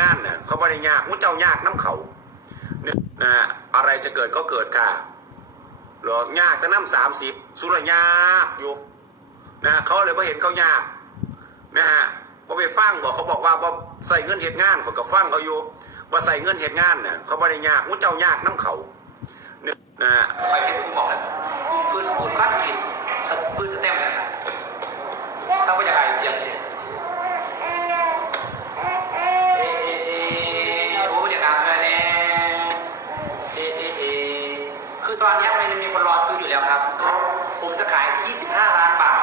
งานเนี่ยเขาไม่ได้ยากมุ้เจ้ายากน้ำเขาเนี่ยนะอะไรจะเกิดก็เกิดค่ะหรอยากแต่น้ำสามสิบสุรยากอยู่นะเขาเลยพอเห็นเขายากนะฮะพอไปฟังบอกเขาบอกว่าว่าใส่เงินเหตุงานเขาก็ฟังเขาอยู่ว่าใส่เงินเหตุงานเนี่ยเขาไม่ได้ยากมุ้เจ้ายากน้ำเขาเนี่ยนะฮะไฟเก็บที่บอกเลยพื้นปูนก้อนกินพื้นสเต็มเลยสร้างบรรยากาศเยี่ยม แล้วครับเขาผมจะขายที่ 25 ล้านบาท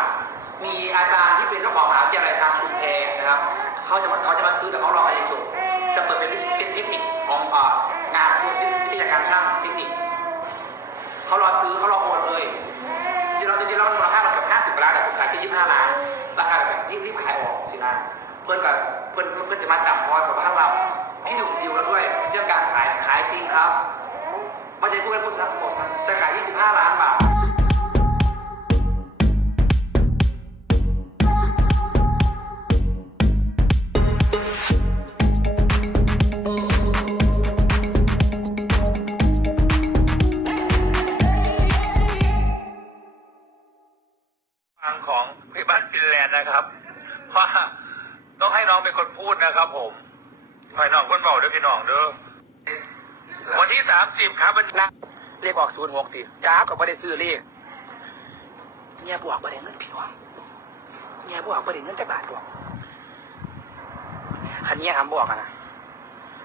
มีอาจารย์ที่เป็นเจ้าของมหาวิทยาลัยทางชุมแพนะครับเขาจะมาเขาจะมาซื้อแต่เขารอใครจบจะเปิดเป็นเป็นเทคนิคของงานวิทยาการช่างเทคนิคเขารอซื้อเขารอโอนเลยจริงๆเราจริงๆเรามูลค่ามันเกือบห้าสิบล้านแต่ผมขายแค่ยี่ห้าล้านราคาแบบรีบรีบขายออกสินะเพื่อนกับเพื่อนเพื่อนจะมาจับพอยกับข้างเราพี่หนุ่มดิวแล้วด้วยเรื่องการขายขายจริงครับไม่ใช่พูดเป็นพูดนะบอกซะจะขาย 25 ล้าน ให้น้องคนเบาเด้อพี่น้องเด้อวันที่สามสิบครับวันนะเลขออกศูนย์หกทีจ้าก็ไม่ได้ซื้อเลขเนี่ยบวกประเด็นเงินพี่น้องเนี่ยบวกประเด็นเงินจะบาทดวงคันเนี่ยหำบวกอะนะ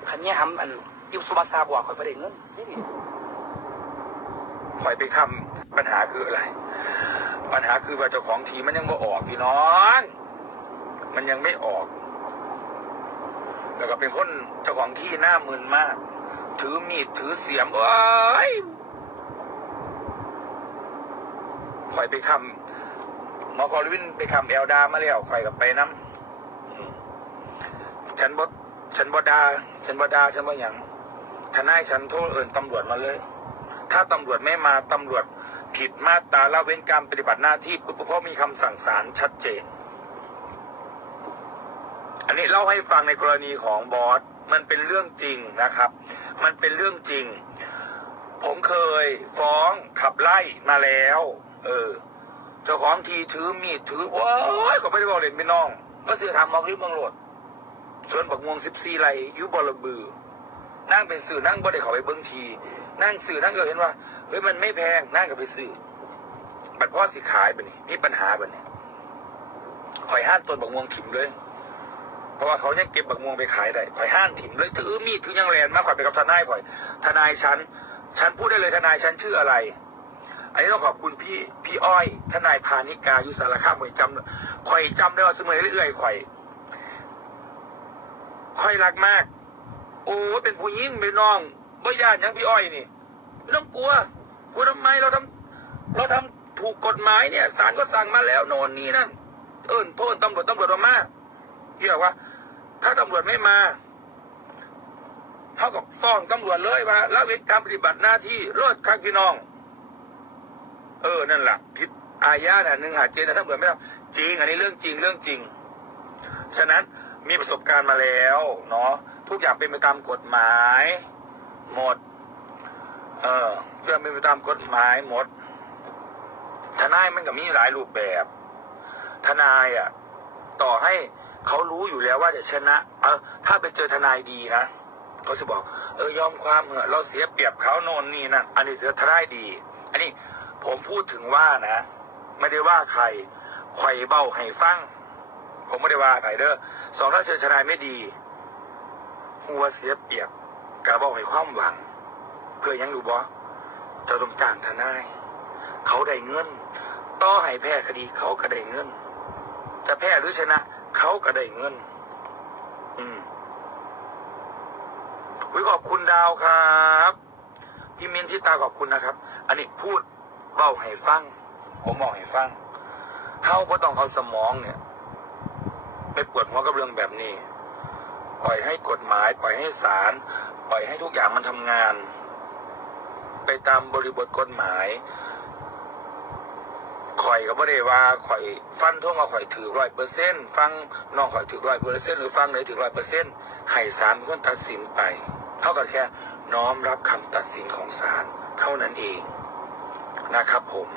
คันเนี่ยหำอันยิวสุบาซาบวกคอยประเด็นเงินนี่ดิคอยไปคำปัญหาคืออะไร ปัญหาคือว่าเจ้าของทีมมันยังไม่ออกพี่น้อง มันยังไม่ออก แล้วก็เป็นคนเจ้าของที่หน้ามึนมาก ถือมีดถือเสียมโอ้ยคอยไปคำหมอกอลวินไปคำเอลดามาแล้วคอยกับไปน้ำฉันบดฉันบดา ฉันบดาฉันบ่หยังทนายฉันโทษเอิ่นตำรวจมาเลย ถ้าตำรวจไม่มาตำรวจผิดมาตราละเว้นการปฏิบัติหน้าที่ปุ๊บเพราะมีคำสั่งศาลชัดเจน อันนี้เล่าให้ฟังในกรณีของบอสมันเป็นเรื่องจริงนะครับ มันเป็นเรื่องจริง ผมเคยฟ้องขับไล่มาแล้ว เออเจ้าของทีถือมีดถือโอ้ยก็ไม่ได้บอกเล่นไม่น้อง ก็เสือทำมองริบมองโหลดส่วนบักม่วงสิบสี่ไรยุบอลบือ นั่งเป็นสื่อนั่งบ่ได้เขอไปเบิ้งที นั่งสื่อนั่งเออเห็นว่าเฮ้ยมันไม่แพงนั่งกับไปสื่อบัดพ่อสิขายไปนี่มีปัญหาไปนี่ข่อยห้านต้นบักม่วงถิ่มเลย เพราะว่าเขายังเก็บบักม่วงไปขายได้ข่อยห้านถิ่มเลยถือมีดถือยังแลนมากข่อยไปกับทนายข่อย ทนายฉันฉันพูดได้เลยทนายฉันชื่ออะไรอันนี้ต้องขอบคุณพี่พี่อ้อยทนายพานิกายุสารคามข่อยจำข่อยจำได้ว่าเสมอเรื่อยๆข่อยข่อยรักมาก โอ้เป็นผู้หญิงเป็นน้องบ่ญาติยังพี่อ้อยนี่ไม่ต้องกลัวกลัวทำไมเราทำเราทำถูกกฎหมายเนี่ยศาลก็สั่งมาแล้วโน่นนี่นั่นเอิญโทษตำรวจตำรวจมามา พี่บอกว่า ถ้าตำรวจไม่มาเท่ากับฟ้องตำรวจเลยว่าละเว้นการปฏิบัติหน้าที่เลิศข้างพี่น้อง เออนั่นแหละผิดอาญาน่ะหนึ่งหาเจนนะตำรวจไม่ทำจริง อันนี้เรื่องจริงเรื่องจริง ฉะนั้นมีประสบการณ์มาแล้วเนาะทุกอย่างเป็นไปตามกฎหมาย หมด เออเรื่องเป็นไปตามกฎหมายหมด ทนายมันก็มีหลายรูปแบบ ทนายอะ ต่อให้ เขารู้อยู่แล้วว่าจะชนะ เออถ้าไปเจอทนายดีนะเขาจะบอก เออยอมความเหอะเราเสียเปรียบเขาโน่นนี่นั่นอันนี้เจอทนายดี อันนี้ผมพูดถึงว่านะ ไม่ได้ว่าใครไข่เบ้าให้ฟัง ผมไม่ได้ว่าใครเด้อสองถ้าเจอทนายไม่ดี หัวเสียเปรียบกระบอกให้ความหวัง เพื่อยังดูบอเจ้าต้องจ้างทนายเขาได้เงิน ต่อให้แพ้คดีเขาก็ได้เงิน จะแพ้หรือชนะ เขาก็ได้เงิน อืมอุ้ยขอบคุณดาวครับพี่มินที่ตาขอบคุณนะครับ อันนี้พูดเบาให้ฟัง ผมบอกให้ฟังเขาก็ต้องเอาสมองเนี่ยไปปวดหัวกับเรื่องแบบนี้ ปล่อยให้กฎหมาย ปล่อยให้ศาลปล่อยให้ทุกอย่างมันทำงาน ไปตามบริบทกฎหมาย ข่อยก็บ่ได้ว่าข่อยฟันทงว่าข่อยถือร้อยเปอร์เซ็นต์ฟังน้องข่อยถือร้อยเปอร์เซ็นต์หรือฟังเลยถือร้อยเปอร์เซ็นต์ให้ศาลคนตัดสินไป เท่ากับแค่น้อมรับคำตัดสินของศาลเท่านั้นเองนะครับผม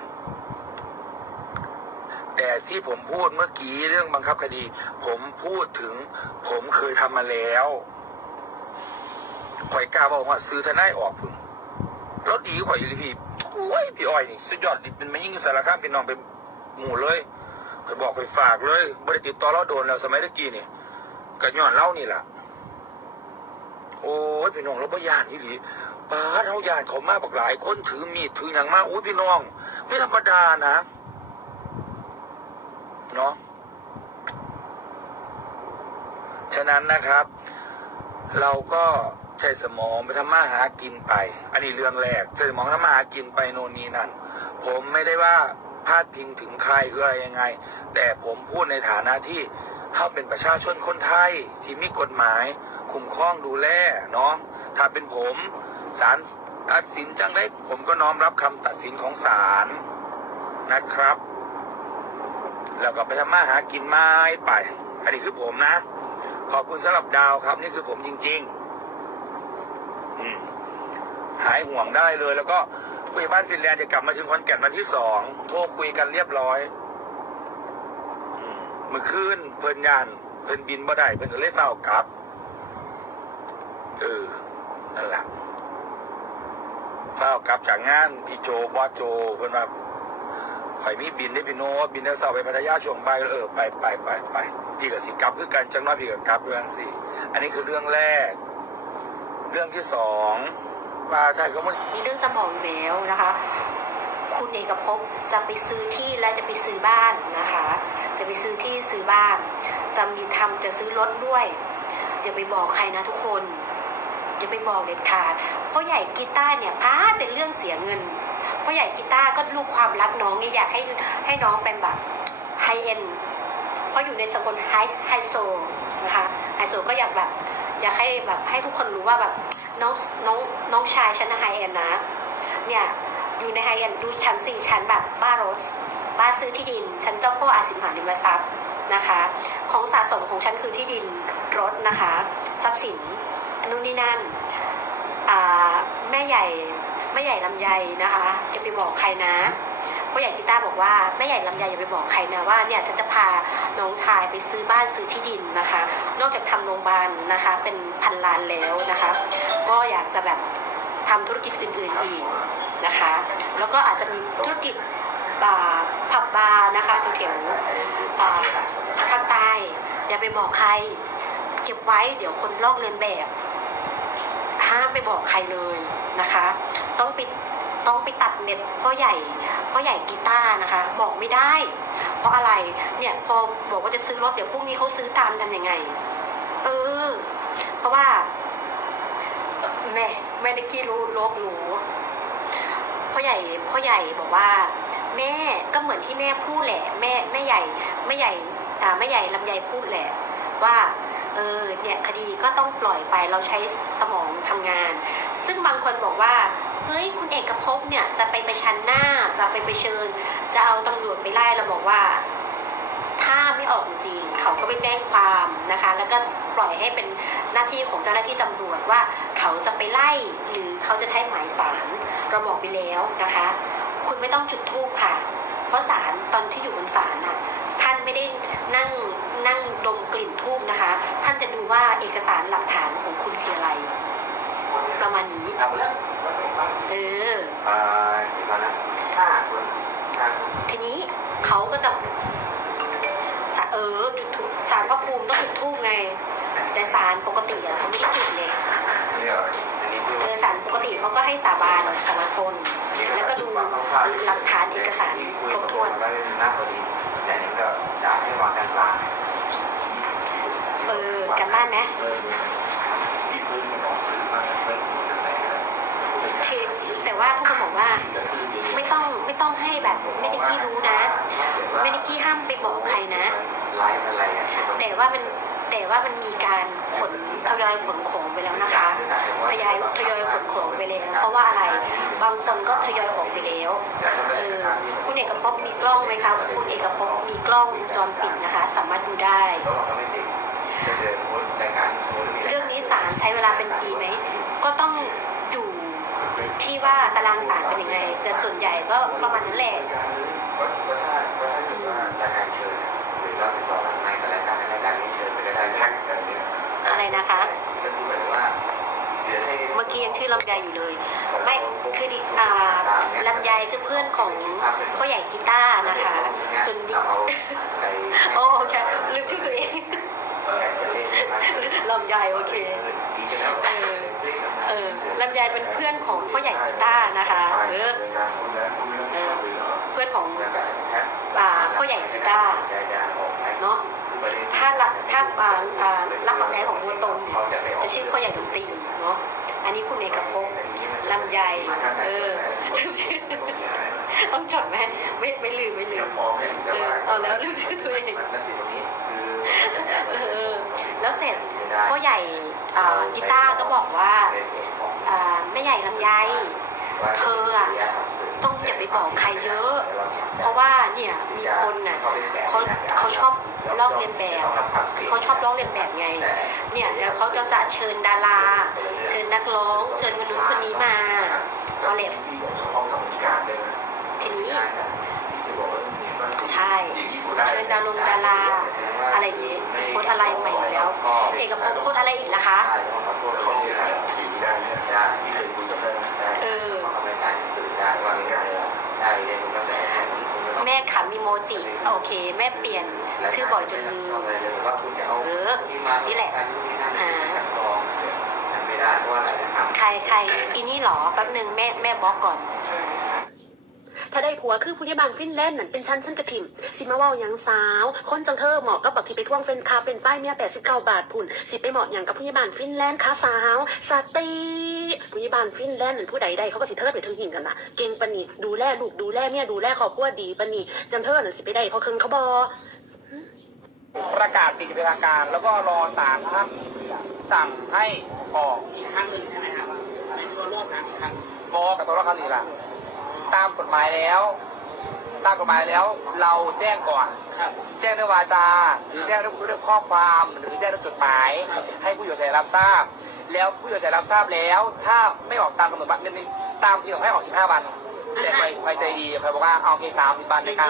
แต่ที่ผมพูดเมื่อกี้เรื่องบังคับคดี ผมพูดถึง ผมเคยทำมาแล้วข่อยกล้าบอกว่าซื้อทนายออกพึ่งแล้วดีกว่าอีหลีพี่ อ้ยพี่อ้อยนี่สุดยอดดิเป็นไม่ยิ่งสารคามเป็นน้องเป็นหมู่เลยข่อยบอกข่อยฝากเลยบริติดต่อเราโดนแล้วสมัยตะกี้นี่ก็ย้อนเล่านี่แหละโอ้ยพี่น้องเราบ่ยานอีหลีป้าดเฮายานเขามากบักหลาย คนถือมีดถืออย่างมากโอ้ยพี่น้อง ไม่ธรรมดานะเนาะฉะนั้นนะครับ เราก็ ใช้สมองไปทำมาหากินไป อันนี้เรื่องแรกใช้สมองทำมาหากินไปโน่นนี่นั่น ผมไม่ได้ว่าพาดพิงถึงใครหรืออะไรยังไง แต่ผมพูดในฐานะที่เขาเป็นประชาชนคนไทยที่มีกฎหมายคุ้มครองดูแลเนาะถ้าเป็นผมศาลตัดสินจังได้ผมก็น้อมรับคำตัดสินของศาลนะครับ แล้วก็ไปทำมาหากินไม้ไป อันนี้คือผมนะ ขอบคุณสำหรับดาวครับ นี่คือผมจริง ๆ หายห่วงได้เลย แล้วก็ผู้ใหญ่บ้านฟินแลนด์จะกลับมาถึงคอนแก่นวันที่สองโทรคุยกันเรียบร้อยมเมื่อคืนเพิ่นยานเพิ่นบินบ่ได้เพิ่นก็เลยเฝ้ากลับเออนั่นแหละเฝ้ากลับจากงานพี่โจบอสโจเพิ่นว่าข่อยมีบินได้พี่โนบินได้เสาร์ไปพัทยาช่วงบ่ายเออไปไปไปไปพี่กับสิกลับคือกันจังน้อยพี่กับกลับเรื่องสี่อันนี้คือเรื่องแรก เรื่องที่สอง ว่าใช่เขาไม่มีเรื่องจะบอกอยู่แล้วนะคะ คุณเอกภพจะไปซื้อที่และจะไปซื้อบ้านนะคะ จะไปซื้อที่ซื้อบ้าน จะมีทำจะซื้อรถด้วยอย่าไปบอกใครนะทุกคนอย่าไปบอกเด็ดขาดเพราะใหญ่กีตาร์เนี่ยพาเป็นเรื่องเสียเงินเพราะใหญ่กีตาร์ก็ลูกความรักน้องเนี่ยอยากให้ให้น้องเป็นแบบไฮเอ็นเพราะอยู่ในสกุลไฮไฮโซนะคะไฮโซก็อยากแบบ อยากให้แบบให้ทุกคนรู้ว่าแบบน้องน้องน้องชายฉันไฮเอ็นนะเนี่ยอยู่ในไฮเอ็นดูชั้นสี่ชั้นแบบบ้ารถบ้านซื้อที่ดินชั้นเจ้าพ่ออาสินหาริมทรัพย์นะคะ ของสะสมของฉันคือที่ดินรถนะคะ ทรัพย์สินอนุนี่นั่นแม่ใหญ่ ม่ใหญ่ลำไยนะคะ จะไปบอกใครนะพ่อใหญ่กีต้าบอกว่าแม่ใหญ่ลำไยอย่าไปบอกใครนะว่าเนี่ยฉันจะพาน้องชายไปซื้อบ้านซื้อที่ดินนะคะ นอกจากทำโรงพยาบาลนะคะ เป็นพันล้านแล้วนะคะ ก็อยากจะแบบทำธุรกิจอื่นๆอีกนะคะ แล้วก็อาจจะมีธุรกิจบาร์ผับบาร์นะคะแถวๆภาคใต้อย่าไปบอกใคร เก็บไว้เดี๋ยวคนลอกเลียนแบบ ห้ามไปบอกใครเลยนะคะ ต้องปิดต้องไปตัดเน็ตพ่อใหญ่พ่อใหญ่กีตาร์นะคะ บอกไม่ได้ เพราะอะไรเนี่ยพอบอกว่าจะซื้อรถเดี๋ยวพรุ่งนี้เขาซื้อตามทำยังไง เออ เพราะว่าแม่แม่นิกกี้รู้โลกรู้พ่อใหญ่พ่อใหญ่บอกว่า แม่ก็เหมือนที่แม่พูดแหละ แม่แม่ใหญ่แม่ใหญ่อ่าแม่ใหญ่ลำไยพูดแหละ ว่า เออเนี่ยคดีก็ต้องปล่อยไปเราใช้สมองทำงาน ซึ่งบางคนบอกว่าเฮ้ยคุณเอกภพเนี่ยจะไปไปชันหน้าจะไปไปเชิญ จะเอาตำรวจไปไล่เราบอกว่า ถ้าไม่ออกจริงเขาก็ไปแจ้งความนะคะ แล้วก็ปล่อยให้เป็นหน้าที่ของเจ้าหน้าที่ตำรวจว่าเขาจะไปไล่หรือเขาจะใช้หมายสารเราบอกไปแล้วนะคะ คุณไม่ต้องจุดธูปค่ะ เพราะศาลตอนที่อยู่บนศาลน่ะ ไม่ได้นั่งนั่งดมกลิ่นทูบนะคะ ท่านจะดูว่าเอกสารหลักฐานของคุณคืออะไร ประมาณนี้ เอออ่ากี่วันนะห้าคนห้าคนทีนี้เขาก็จะสะเออจุดธูปสารพระภูมิต้องจุดทูบไง แต่สารปกติอะเขาไม่ได้จุดไงเดี๋ยวอันนี้คือ เออสารปกติเขาก็ให้สาบานสาบานตน แล้วก็ดูหลักฐานเอกสารครบถ้วนก็เป็นหน้าพอดีแต่นี่ก็จะให้วางกันกลางเออกันบ้านไหมเออที่พื้นมันออกสื่อมาเรื่องกระแสเทปแต่ว่าผู้คนบอกว่าไม่ต้องไม่ต้องให้แบบไม่ได้กี้รู้นะ ไม่ได้กี้ห้ามไปบอกใครนะไลฟ์อะไรอะแต่ว่ามัน แต่ว่ามันมีการขนทยอยขนของไปแล้วนะคะทยอยทยอยขนของไปแล้วเพราะว่าอะไร บางคนก็ทยอยออกไปแล้วเออคุณเอกภพมีกล้องไหมคะคุณเอกภพมีกล้องวงจรปิดนะคะ สามารถดูได้ เรื่องนี้ศาลใช้เวลาเป็นปีไหมก็ต้องอยู่ที่ว่าตารางศาลเป็นยังไงแต่ส่วนใหญ่ก็ประมาณนั้นแหละ อะไรนะคะ ก็คือหมายถึงว่าเดี๋ยวให้เมื่อกี้ยังชื่อลำไยอยู่เลย ไม่คือดิอ่าลำไยคือเพื่อนของพ่อใหญ่กีตาร์นะคะส่วนดิเราเอาไปโอ้โอเคลืมชื่อตัวเองแข่งกันเล่นนะครับลำไยโอเคดีกันแล้วเออเออลำไยเป็นเพื่อนของพ่อใหญ่กีตาร์นะคะเออเออเพื่อนของอ่าพ่อใหญ่กีตาร์เนาะ ถ้ารักถ้าอ่าอ่ารักของใจของบัวตรงเนี่ยจะชื่อพ่อใหญ่ดนตรีเนาะอันนี้คุณเอกภพลำไยเออลืมชื่อต้องจดไหมไม่ไม่ลืมไม่ลืมเออเอาแล้วลืมชื่อตัวเองมันติดตรงนี้คือเออแล้วเสร็จพ่อใหญ่อ่ากีตาร์ก็บอกว่าในส่วนของอ่าแม่ใหญ่ลำไยเธออะ ต้องอย่าไปบอกใครเยอะ เพราะว่าเนี่ยมีคนน่ะเขาเขาชอบลอกเลียนแบบเขาชอบลอกเลียนแบบไง เนี่ยเดี๋ยวเขาก็จะเชิญดารา เชิญนักร้อง เชิญคนนู้นคนนี้มาเขาเลฟที่บอกเฉพาะกรรมการด้วยนะทีนี้ที่บอกว่ามีว่าใช่เชิญดารงดาราอะไรอย่างงี้โพสต์อะไรใหม่แล้ว เอกภพโพสต์อะไรอีกล่ะคะใช่ขอโทษเขาเสียหายทีนี้ได้เนี่ยใช่ที่เคยคุยกับเพื่อนใช่เอ ยๆใช่เรียนรู้กระแสแทนที่คุณจะต้องแม่ขำมีโมจิ โอเค แม่เปลี่ยนชื่อบ่อยจนลืมว่าคุณจะเอาเออนี่แหละอ่าไม่ได้เพราะว่าอะไรนะครับใครใครอีนี่เหรอแป๊บนึงแม่แม่บล็อกก่อนถ้าได้ผัวคือผู้ใหญ่บ้านฟินแลนด์นั่นเป็นชั้นชั้นกระถิ่มสิมาเว่าหยังสาว คนจังเธอเหมาะกับบักที่ไปท่วงเฟนคาเป็นป้ายเมียแปดสิบเก้าบาทพุ่นสิไปเหมาะหยังกับผู้ใหญ่บ้านฟินแลนด์ค่ะสาวสตี ผู้ใหญ่บ้านฟินแลนด์นั่นผู้ใดใดเขาก็สิเทิดไปถึงหิ่งกันนะเก่งปานนี่ดูแลลูกดูแลเมียดูแลครอบครัวดีปานนี่จังเธอนั่นสิไปได้เขาคืนเขาบอประกาศปิดเป็นทางการ แล้วก็รอศาลท่านสั่งให้ออกอีกครั้งหนึ่งใช่ไหมครับในตัวรอดสามอีกครั้งบอกกับตัวละครนี้ละตามกฎหมายแล้ว ตามกฎหมายแล้วเราแจ้งก่อนครับแจ้งด้วยวาจา หรือแจ้งด้วยด้วยข้อความหรือแจ้งด้วยจดหมาย ให้ผู้อยู่อาศัยรับทราบ แล้วผู้อยู่อาศัยรับทราบแล้ว ถ้าไม่ออกตามกำหนดบัตรนี่ตามจริงของให้ออก 15 วัน แต่ใครใครใจดีใครบอกว่าเอาโอเคสามสิบวันในการ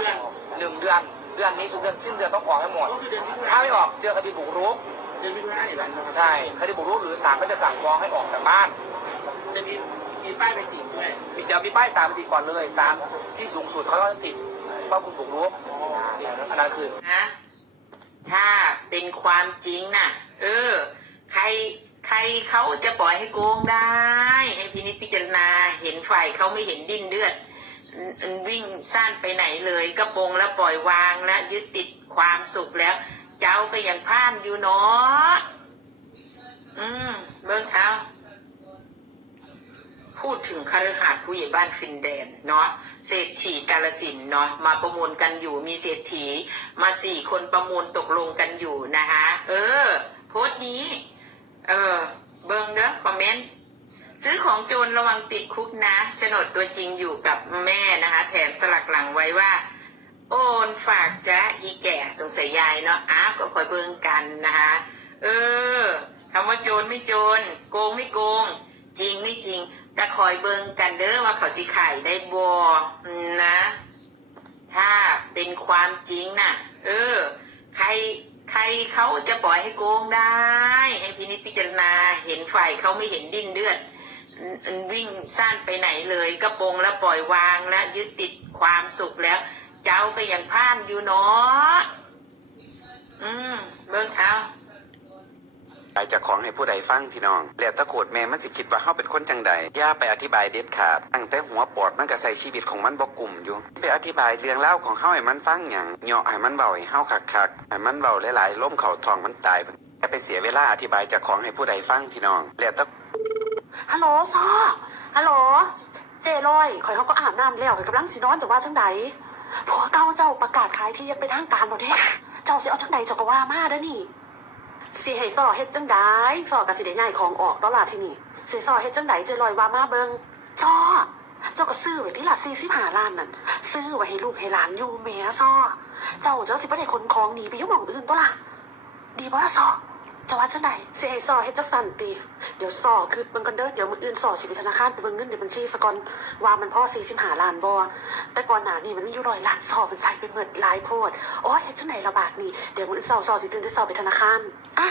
หนึ่งเดือน เดือนนี้สุดเดือนสิ้นเดือนต้องออกให้หมดก็คือเดือนที่ถ้าไม่ออกเจอคดีบุกรุกเดือนมิถุนายนนะครับใช่ คดีบุกรุกหรือศาลก็จะสั่งฟ้องให้ออกจากบ้าน จะมีมีป้ายไปติดด้วย เดี๋ยวมีป้ายสามติดก่อนเลยสามที่สูงสุดเขาก็จะติดว่าคุณบุกรุกอันนั้นคือนะถ้าเป็นความจริงน่ะ เออ ใคร ใครเขาจะปล่อยให้โกงได้ ให้พินิจพิจารณาเห็นฝ่ายเขาไม่เห็นดิ้นเลือดวิ่งซ่านไปไหนเลยก็ปรงแล้วปล่อยวางแล้วยึดติดความสุขแล้ว เจ้าก็ยังพลาดอยู่เนาะอืมเบิ่งเอาพูดถึงคฤหาสน์ผู้ใหญ่บ้านฟินแดนเนาะเศรษฐีกาลสินเนาะมาประมูลกันอยู่มีเศรษฐี มาสี่คนประมูลตกลงกันอยู่นะคะเออ โพสต์นี้ เออ เบิ้งเด้อคอมเมนต์ ซื้อของโจรระวังติดคุกนะโฉนดตัวจริงอยู่กับแม่นะคะ แถมสลักหลังไว้ว่า โอนฝากจ้าอีแก่สงสัยยายเนาะอ้าวก็คอยเบิ่งกันนะคะ เออคำว่าโจรไม่โจรโกงไม่โกง จริงไม่จริงก็คอยเบิ่งกันเด้อว่าเขาสิขายได้บอนะ ถ้าเป็นความจริงน่ะ เออ ใคร ใครเขาจะปล่อยให้โกงได้ให้พินิจพิจารณาเห็นฝ่ายเขาไม่เห็นดิ้นเลือดวิ่งซ่านไปไหนเลยก็ปรงแล้วปล่อยวางแล้วยึดติดความสุขแล้ว เจ้าก็ยังพลาดอยู่เนาะอืมเบิ่งเอา ไปจากของให้ผู้ใดฟังพี่น้อง แล้วตะโขดแม่มันสิคิดว่าเฮาเป็นคนจังใดอย่าไปอธิบายเด็ดขาด ตั้งแต่หัวปอดมันก็ใส่ชีวิตของมันบ่กลุ่มอยู่ ไปอธิบายเรื่องเล่าของเฮาให้มันฟังหยังเหยาะให้มันเบาให้เฮาคักๆให้มันเบาหลายๆล้มเข่าทองมันตายอย่าไปเสียเวลาอธิบายจากของให้ผู้ใดฟังพี่น้อง แล้วตะฮัลโหลซอฮัลโหลเจลอยข่อยเขาก็อาบน้ำแล้วข่อยกำลังสินอนจากว่าจังใดผัวเก่าเจ้าประกาศขายที่ยังเป็นทางการหมดเด้เจ้าสิเอาจังใดเจ้าก็ว่ามาเด้อนี่ สิให้ซอเฮ็ดจังได้ซอกับสิได้ง่ายของออกตลาดที่นี่สิซอเฮ็ดจังไดเจลอยว่ามาเบิงซอเจ้าก็ซื้อไว้ที่ละ45ล้านนั่นซื้อไว้ให้ลูกให้หลานอยู่แม่ซอเจ้าเจ้าสิบ่ได้คนของหนีไปอยู่หม่องอื่นตัวล่ะดีบ่ล่ะซอ จะว่าจังไดสิให้ซอเฮ็ดจังซั่นติเดี๋ยวซอคือเบิ่งกันเด้อเดี๋ยวมื้ออื่นซอสิไปธนาคารไปเบิ่งเงินในบัญชีซะก่อนว่ามันพ่อ45ล้านบ่แต่ก่อนหน้านี้มันมีอยู่ร้อยล้านซอมันใส่ไปหมดหลายโพดโอ้ยเฮ็ดจังไดละบาดนี้เดี๋ยวมืออื่นซอซอสิตื่นได้ซอไปธนาคารอะ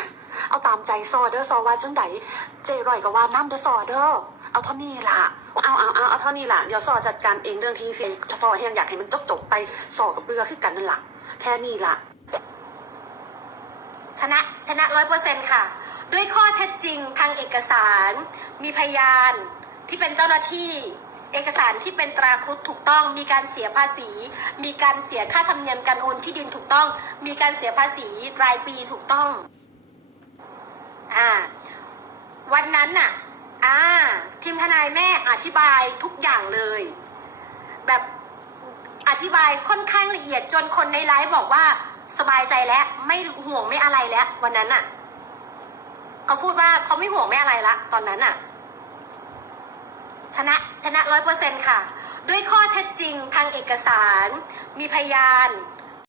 เอาตามใจซอเด้อซอว่าจังไดเจร่อยก็ว่านํเด้อซอเด้อเอาเท่านี้ล่ะเอาเอาเอาเอาเท่านี้ล่ะเดี๋ยวซอจัดการเองเรื่องที่สิซอแฮงอยากให้มันจบๆไปซอกับเบื่อคือกันนั่นล่ะแค่นี้ล่ะ นะ ชนะร้อยเปอร์เซ็นต์ค่ะ ด้วยข้อเท็จจริงทางเอกสาร มีพยานที่เป็นเจ้าหน้าที่ เอกสารที่เป็นตราครุฑถูกต้อง มีการเสียภาษี มีการเสียค่าธรรมเนียมการโอนที่ดินถูกต้อง มีการเสียภาษีรายปีถูกต้องอ่าวันนั้นน่ะอ่าทีมทนายแม่อธิบายทุกอย่างเลย แบบอธิบายค่อนข้างละเอียดจนคนในไลฟ์บอกว่า สบายใจแล้วไม่ห่วงไม่อะไรแล้ววันนั้นน่ะเขาพูดว่าเขาไม่ห่วงไม่อะไรละ ตอนนั้นน่ะชนะชนะร้อยเปอร์เซ็นค่ะ ด้วยข้อเท็จจริงทางเอกสาร มีพยาน